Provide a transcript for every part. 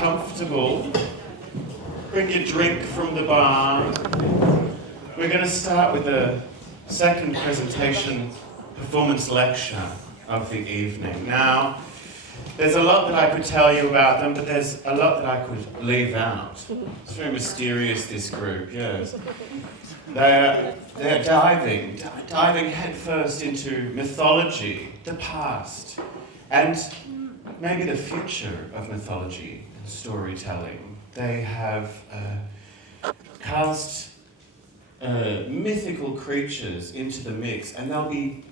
comfortable. Bring your drink from the bar. We're going to start with the second presentation performance lecture of the evening. Now, there's a lot that I could tell you about them, but there's a lot that I could leave out. It's very mysterious, this group, yes. They're diving headfirst into mythology, the past, and maybe the future of mythology and storytelling. They have cast mythical creatures into the mix, and they'll be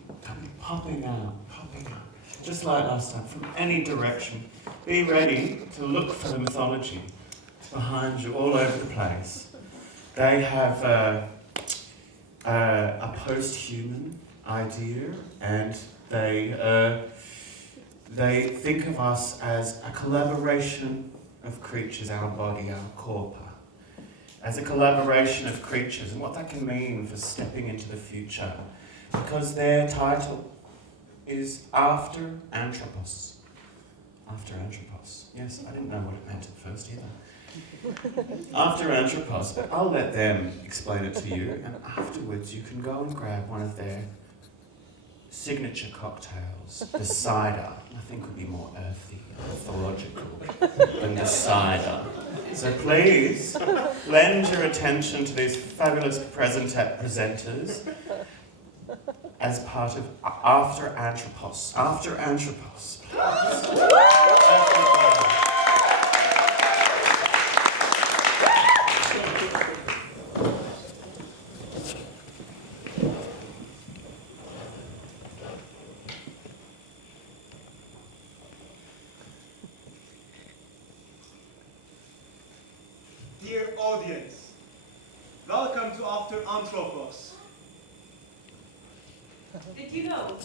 popping out, just like last time, from any direction. Be ready to look for the mythology. It's behind you, all over the place. They have a post-human idea, and they think of us as a collaboration of creatures, our body, our corpora, as a collaboration of creatures, and what that can mean for stepping into the future, because their title is After Anthropos. After Anthropos. Yes, I didn't know what it meant at first either. After Anthropos, but I'll let them explain it to you, and afterwards you can go and grab one of their signature cocktails, the cider. Nothing could be more earthy, mythological than the cider. So please, lend your attention to these fabulous presenters as part of After Anthropos. After Anthropos. Dear audience, welcome to After Anthropos. Did you know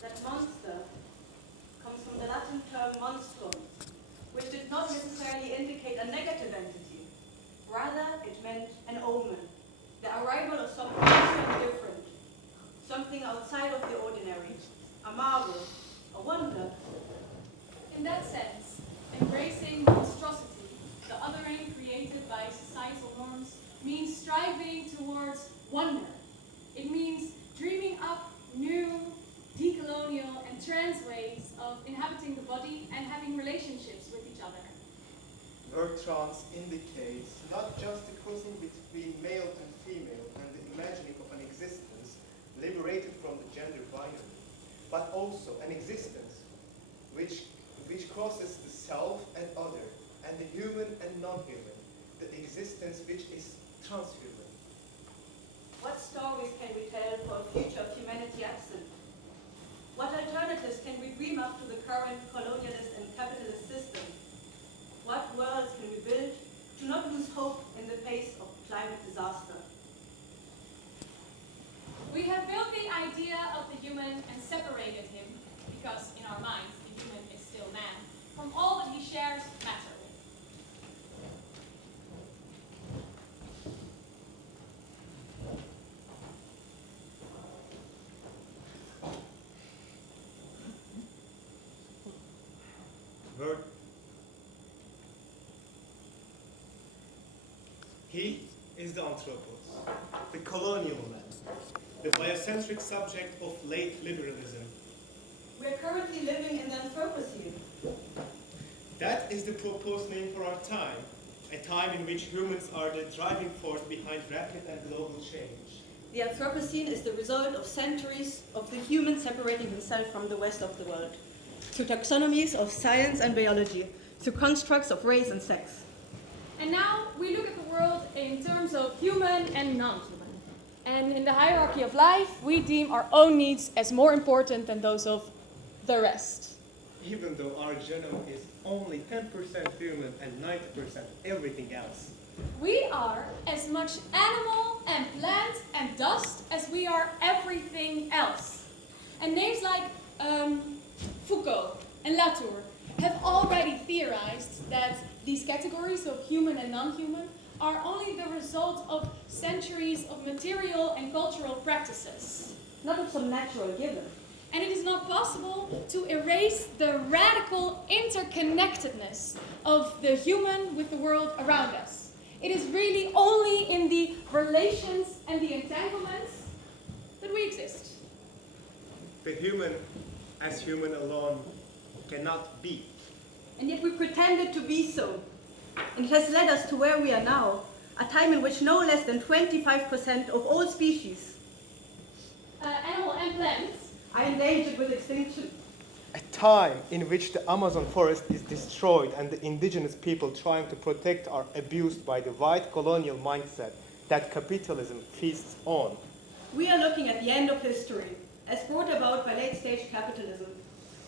that monster comes from the Latin term monstrum, which did not necessarily indicate a negative entity. Rather, it meant an omen, the arrival of something new and different, something outside of the ordinary, a marvel, a wonder. In that sense, embracing monstrosity, the othering created by societal norms, means striving towards wonder. It means dreaming up new, decolonial and trans ways of inhabiting the body and having relationships with each other. Word trans indicates not just the crossing between male and female and the imagining of an existence liberated from the gender binary, but also an existence which crosses the self and other, and the human and non-human, the existence which is transhuman. What stories can we tell for a future of humanity absent? What alternatives can we dream up to the current colonialist and capitalist system? What worlds can we build to not lose hope in the face of climate disaster? We have built the idea of the human and separated him, because in our minds the human is still man, from all that he shares matter with. Word. He is the Anthropos, the colonial man, the biocentric subject of late liberalism. We are currently living in the Anthropocene. That is the proposed name for our time, a time in which humans are the driving force behind rapid and global change. The Anthropocene is the result of centuries of the human separating himself from the rest of the world, through taxonomies of science and biology, through constructs of race and sex. And now we look at the world in terms of human and non-human. And in the hierarchy of life, we deem our own needs as more important than those of the rest. Even though our genome is only 10% human and 90% everything else. We are as much animal and plant and dust as we are everything else. And names like Foucault and Latour have already theorized that these categories of human and non-human are only the result of centuries of material and cultural practices. Not of some natural given. and it is not possible to erase the radical interconnectedness of the human with the world around us. It is really only in the relations and the entanglements that we exist. The human, as human alone, cannot be. And yet we pretended to be so. And it has led us to where we are now, a time in which no less than 25% of all species Animal and plants. are endangered with extinction. A time in which the Amazon forest is destroyed and the indigenous people trying to protect are abused by the white colonial mindset that capitalism feasts on. We are looking at the end of history, as brought about by late-stage capitalism.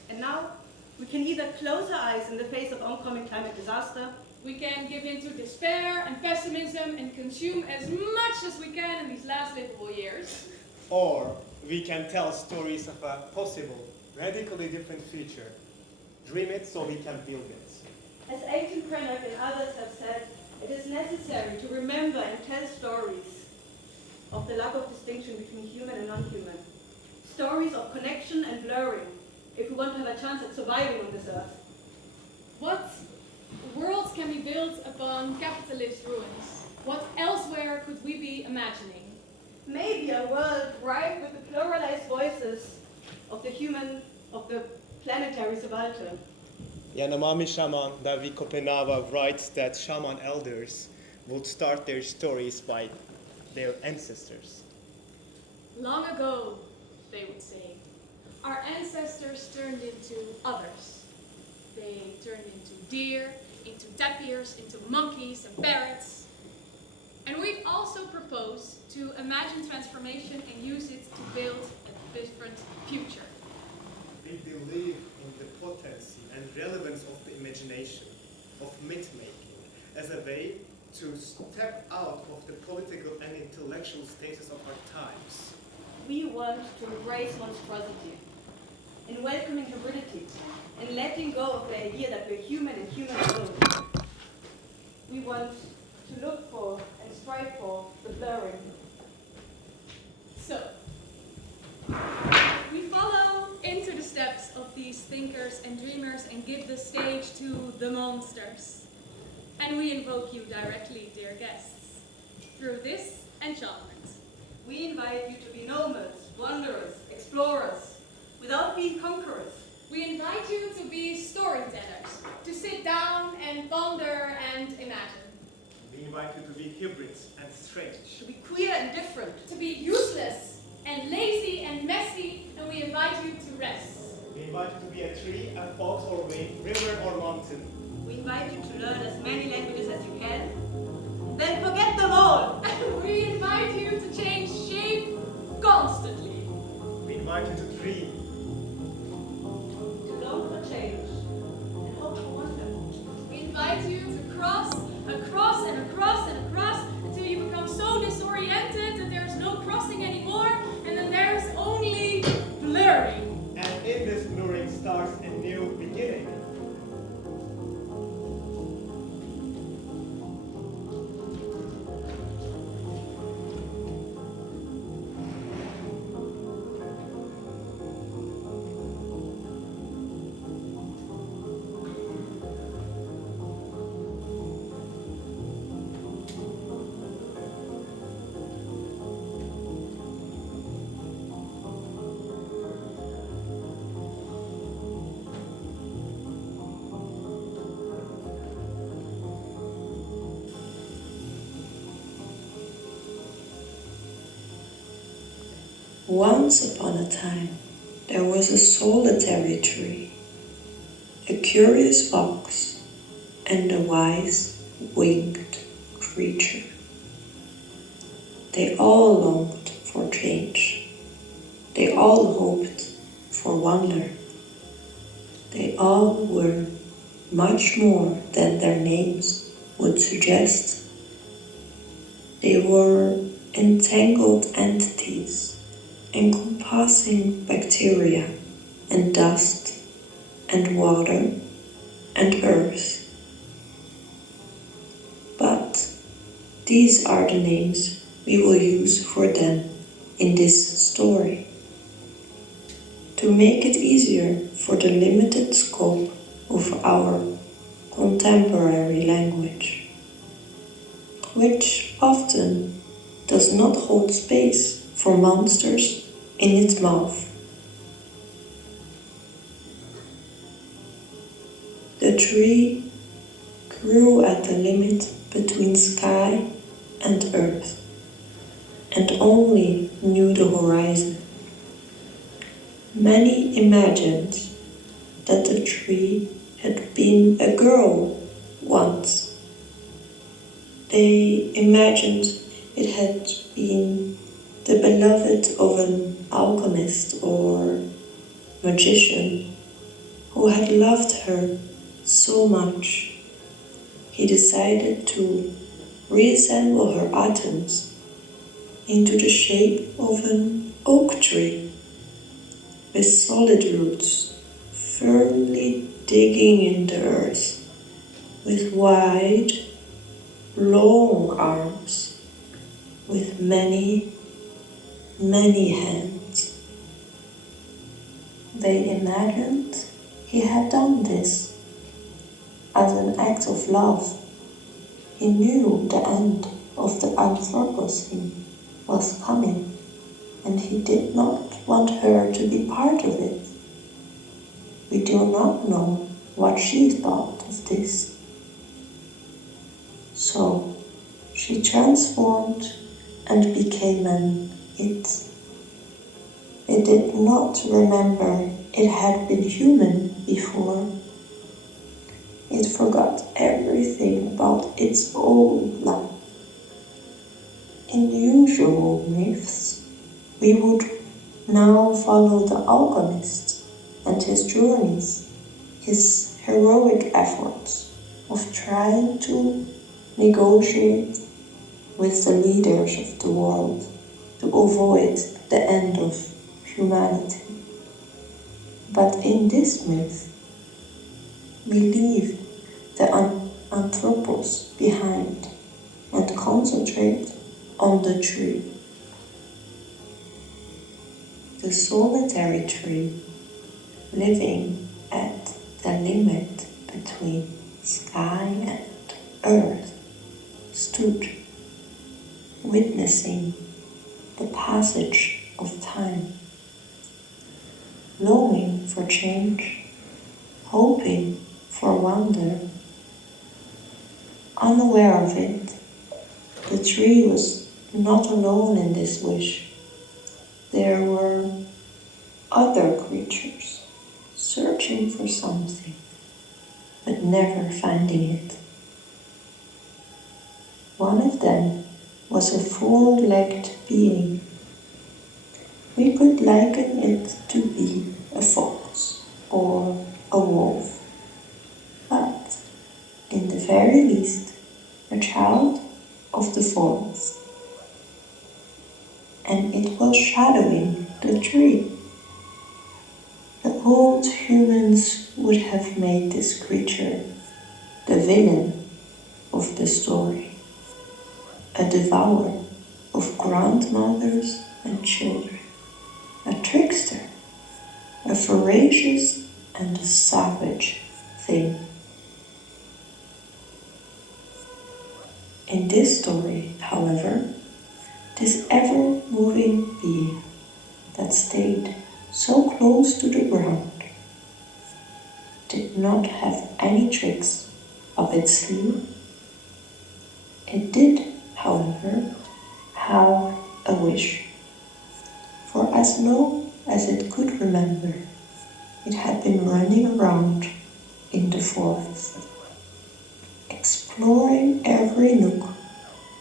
And now, we can either close our eyes in the face of oncoming climate disaster, We can give in to despair and pessimism and consume as much as we can in these last livable years. Or we can tell stories of a possible, radically different future. Dream it so we can build it. As Aiton Krennic and others have said, it is necessary to remember and tell stories of the lack of distinction between human and non-human. Stories of connection and blurring, if we want to have a chance at surviving on this earth. What worlds can be built upon capitalist ruins? What elsewhere could we be imagining? Maybe a world rife with the pluralized voices of the human, of the planetary subaltern. Yanomami shaman David Kopenava writes that shaman elders would start their stories by their ancestors. Long ago, they would say, our ancestors turned into others. They turned into deer, into tapirs, into monkeys and parrots. And we also propose to imagine transformation and use it to build a different future. We believe in the potency and relevance of the imagination, of myth-making, as a way to step out of the political and intellectual status of our times. We want to embrace monstrosity, in welcoming hybridity, and letting go of the idea that we're human and human alone. We want to look for and strive for the blurring. So, we follow into the steps of these thinkers and dreamers and give the stage to the monsters. And we invoke you directly, dear guests, through this enchantment. We invite you to be nomads, wanderers, explorers, without being conquerors. We invite you to be storytellers, to sit down and ponder and imagine. We invite you to be hybrids and strange. To be queer and different. To be useless and lazy and messy, and we invite you to rest. We invite you to be a tree, a fox or wind, river or mountain. We invite you to learn as many languages as you can. Then forget them all. We invite you to change shape constantly. We invite you to dream. To long for change and hope for wonder. We invite you to cross, across and across and across until you become so disoriented that there's no crossing anymore and then there's only blurring. And in this blurring starts a new beginning. Once upon a time, there was a solitary tree, a curious fox, and a wise winged creature. They all longed for change. They all hoped for wonder. They all were much more than their names would suggest. They were entangled entities encompassing bacteria and dust and water and earth. But these are the names we will use for them in this story. to make it easier for the limited scope of our contemporary language, which often does not hold space for monsters in its mouth. The tree grew at the limit between sky and earth, and only knew the horizon. Many imagined that the tree had been a girl once. They imagined it had been the beloved of an alchemist or magician who had loved her so much he decided to reassemble her atoms into the shape of an oak tree with solid roots firmly digging in the earth, with wide, long arms, with many, many hands. They imagined he had done this as an act of love. He knew the end of the Anthroposophy was coming, and he did not want her to be part of it. We do not know what she thought of this. So she transformed and became an it. It did not remember it had been human before. It forgot everything about its own life. In usual myths, we would now follow the alchemist and his journeys, his heroic efforts of trying to negotiate with the leaders of the world to avoid the end of humanity. But in this myth, we leave the Anthropos behind and concentrate on the tree. The solitary tree, living at the limit between sky and earth, stood witnessing the passage of time, longing for change, hoping for wonder. Unaware of it, the tree was not alone in this wish. There were other creatures searching for something, but never finding it. One of them was a four-legged being. We could liken it to be a fox or a wolf, but in the very least, a child of the forest. And it was shadowing the tree. The old humans would have made this creature the villain of the story, a devourer of grandmothers and children, a trickster, a voracious and a savage thing. In this story, however, this ever-moving being that stayed so close to the ground did not have any tricks up its sleeve. It did, however, have a wish. For as long as it could remember, it had been running around in the forest, exploring every nook,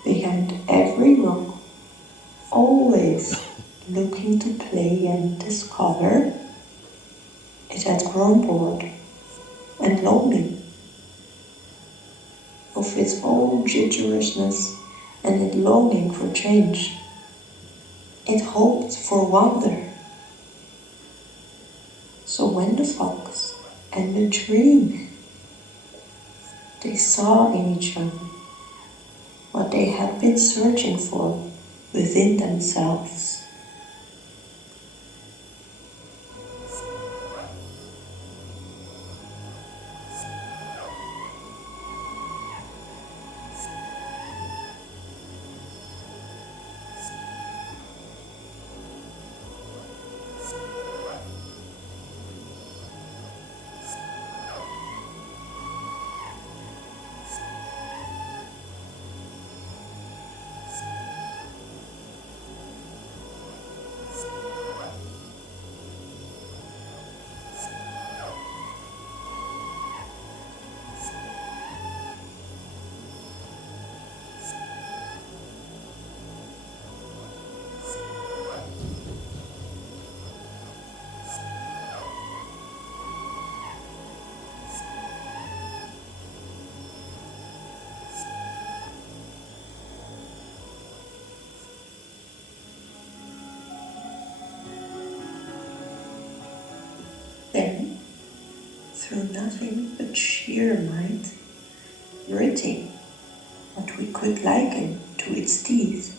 behind every rock, always looking to play and discover. It had grown bored and lonely of its own jitterousness and its longing for change. It hoped for wonder. So when the fox and the tree, they saw in each other what they had been searching for within themselves. through nothing but sheer might, gritting what we could liken to its teeth,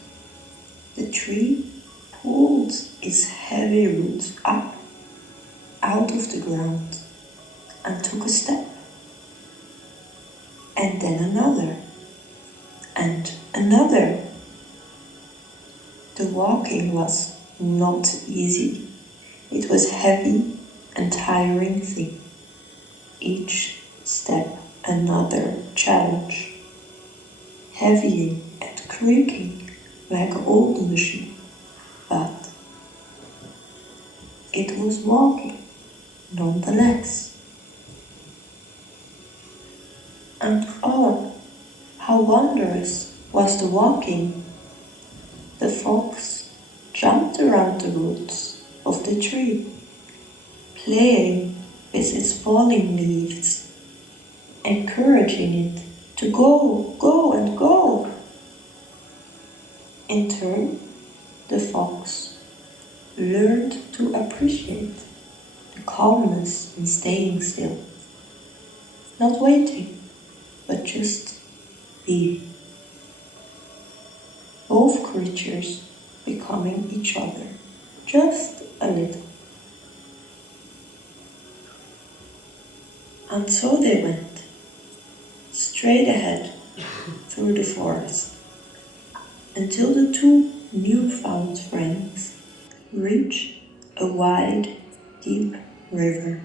the tree pulled its heavy roots up out of the ground and took a step, and then another, and another. The walking was not easy. It was heavy and tiring thing. Each step another challenge, heavying and creaking like an old machine, but it was walking nonetheless. And oh, how wondrous was the walking! The fox jumped around the roots of the tree, playing with its falling leaves, encouraging it to go, go and go. In turn, the fox learned to appreciate the calmness in staying still, not waiting, but just being. Both creatures becoming each other, just a little. And so they went, straight ahead through the forest, until the two newfound friends reached a wide, deep river.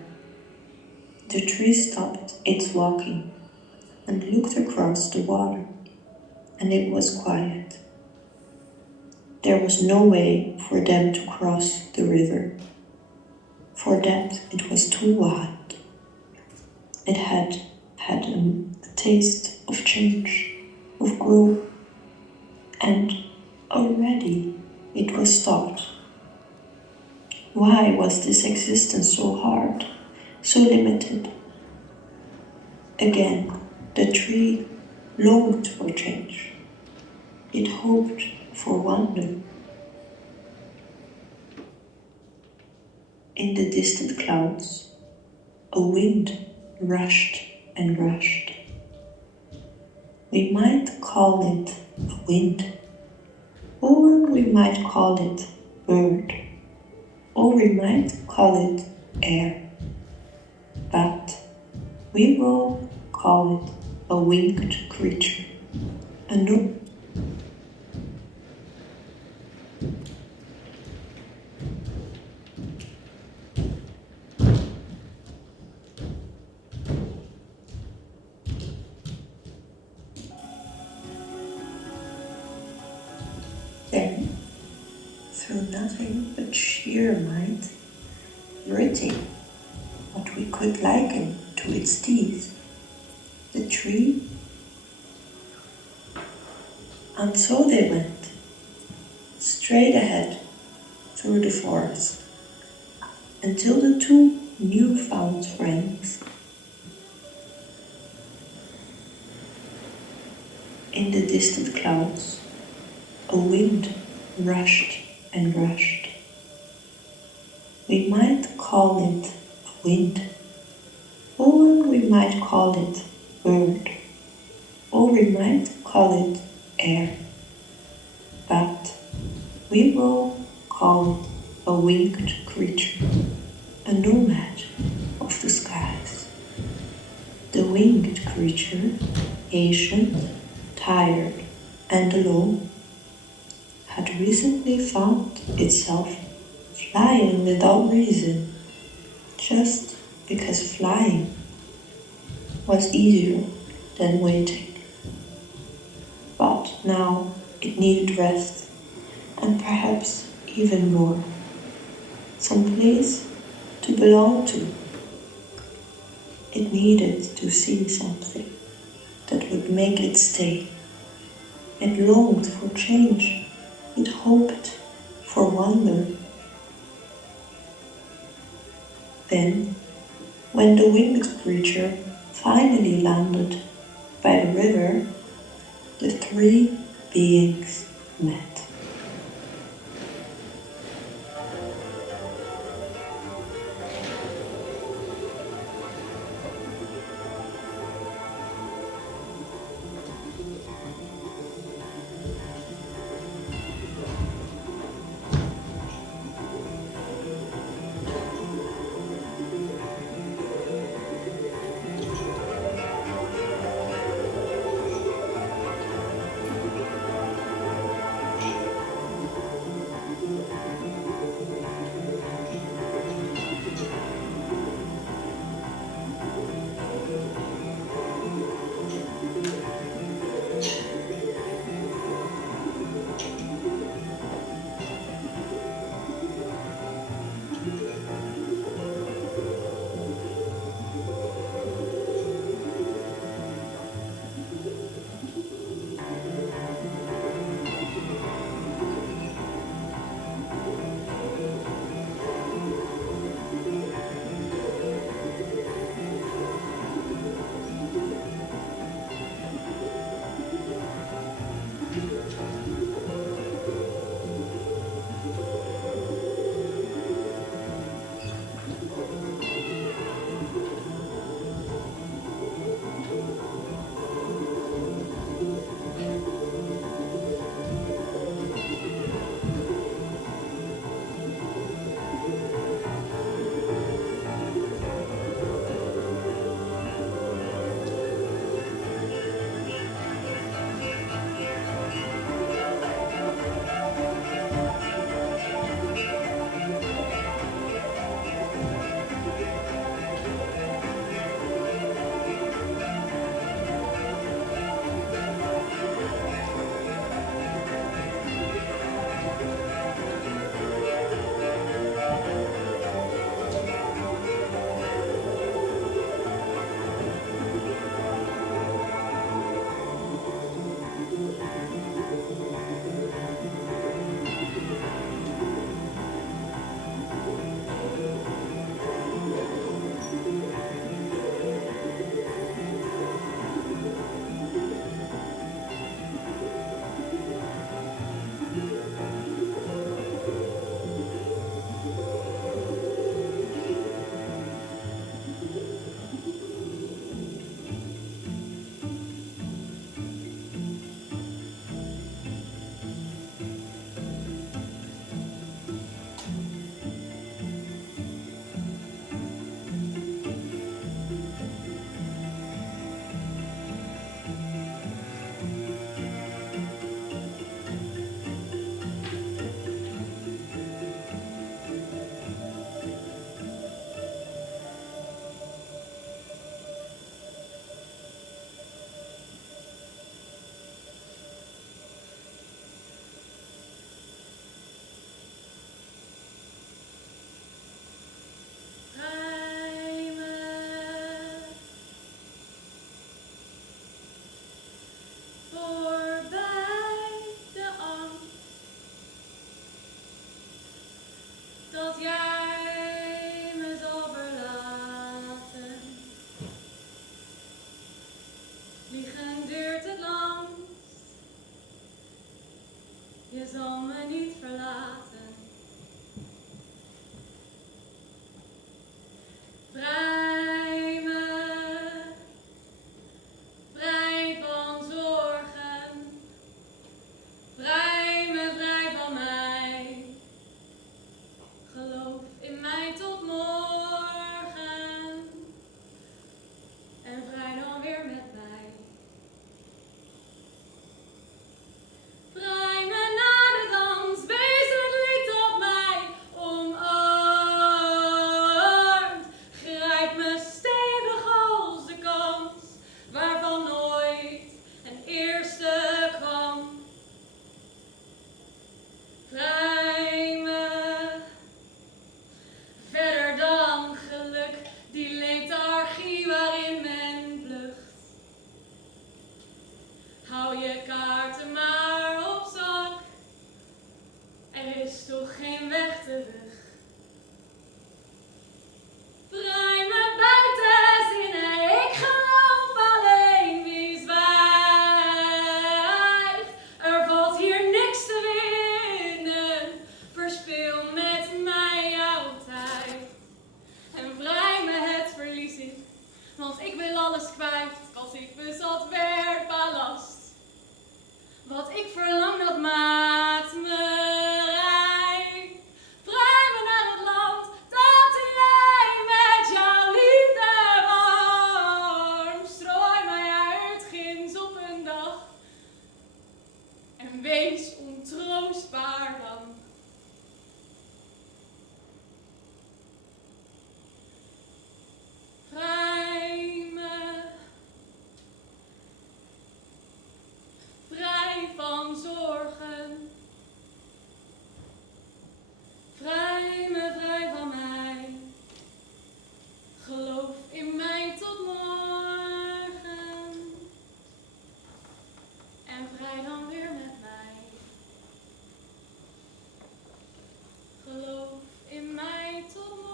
The tree stopped its walking and looked across the water, and it was quiet. There was no way for them to cross the river. For that it was too wide. It had had a taste of change, of growth, and already it was stopped. Why was this existence so hard, so limited? Again, the tree longed for change. It hoped for wonder. In the distant clouds, a wind rushed and rushed. We might call it a wind, or we might call it bird, or we might call it air, but we will call it a winged creature, a no. Then, through nothing but sheer might, gritting what we could liken to its teeth, the tree, and so they went, straight ahead through the forest, until the two newfound friends, in the distant clouds, a wind rushed and rushed. We might call it a wind, or we might call it bird, or we might call it air, but we will call it a winged creature, a nomad of the skies. The winged creature, ancient, tired, and alone, had recently found itself flying without reason, just because flying was easier than waiting. But now it needed rest, and perhaps even more, some place to belong to. It needed to see something that would make it stay. It longed for change. It hoped for wonder. Then, when the winged creature finally landed by the river, the three beings met. voorbij de angst dat jij me zal verlaten. Liegen duurt het langst, je zal me niet verlaten. Vrij me, vrij van zorgen, vrij me, vrij van mij. Geloof in mij tot morgen en vrij dan weer met mij. Vrij me naar de dans, wees het lied dat mij omarmt. Grijp me stevig als de kans, waarvan nooit een eerste kwam. Vrij me, verder dan geluk, die lethargie waarin men vlucht. Hou je kaarten maar op zak, er is toch geen weg terug. Vrij me buiten zinnen, ik geloof alleen wie zwijgt. Er valt hier niks te winnen, verspil met mij jouw tijd. En vrij me het verlies in, want ik wil alles kwijt als ik bezat werd ballast. Wat ik verlang, dat maakt me rijk. Vrij me naar het land dat jij met jouw liefde warm. Strooi mij uit ginds op een dag en wees ontroostbaar dan. Vrij me, vrij van zorgen, vrij me, vrij van mij. Geloof in mij tot morgen en vrij dan weer met mij. Geloof in mij tot morgen.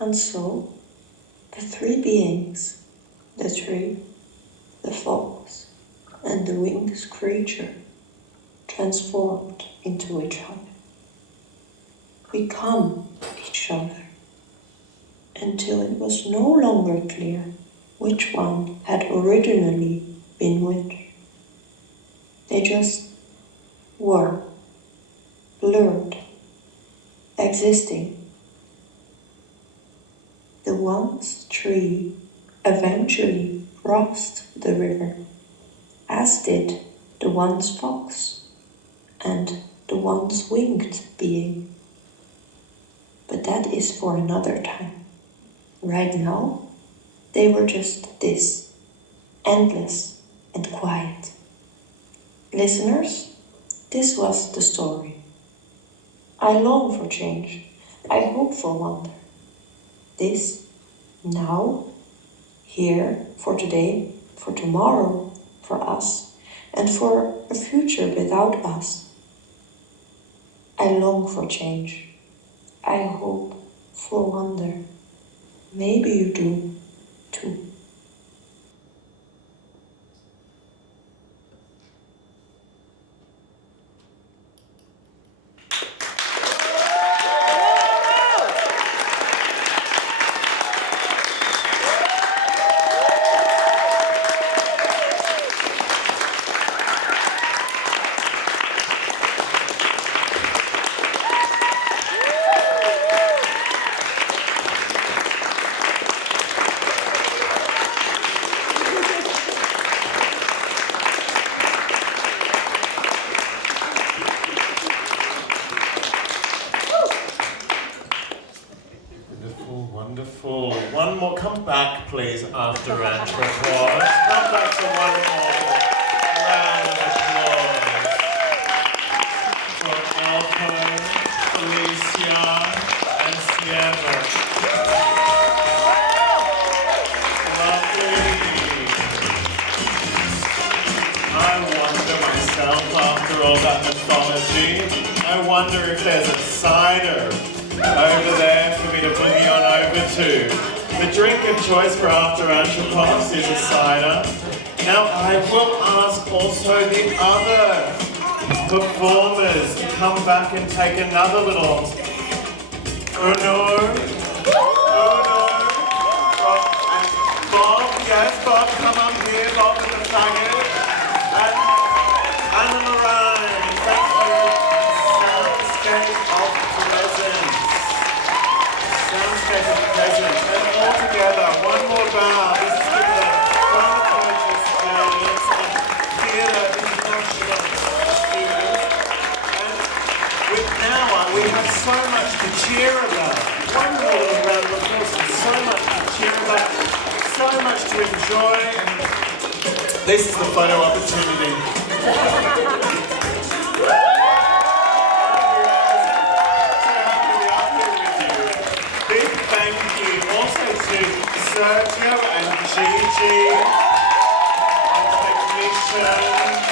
And so, the three beings, the tree, the fox, and the winged creature, transformed into each other, become each other, until it was no longer clear which one had originally been which. They just were, blurred, existing. The once tree eventually crossed the river, as did the once fox and the once winged being. But that is for another time. Right now, they were just this, endless and quiet. Listeners, this was the story. I long for change. I hope for wonder. This, now, here, for today, for tomorrow, for us, and for a future without us. I long for change. I hope for wonder. Maybe you do, too. Wonderful. One more. Come back, please, After Anthropos. Come back for one more round of applause for Alpo, Felicia, and ever. Lovely. I wonder myself, after all that mythology, I wonder if there's a cider over there for me to bring you on over to. The drink of choice for After Anthropos is a cider. Now I will ask also the other performers to come back and take another little Bob, yes, Bob, come up here, Bob with the faggot. And Anna Moran, thank you. Soundscape of Presence. Soundscape of Presence. And all together, one more bow. This is for the Bonaiuti experience and theatre international students. And with now, we have so much to cheer about. One more round of applause and so much to cheer about, so much to enjoy. This is the photo opportunity. Big thank you also to Sergio and Gigi, our technician.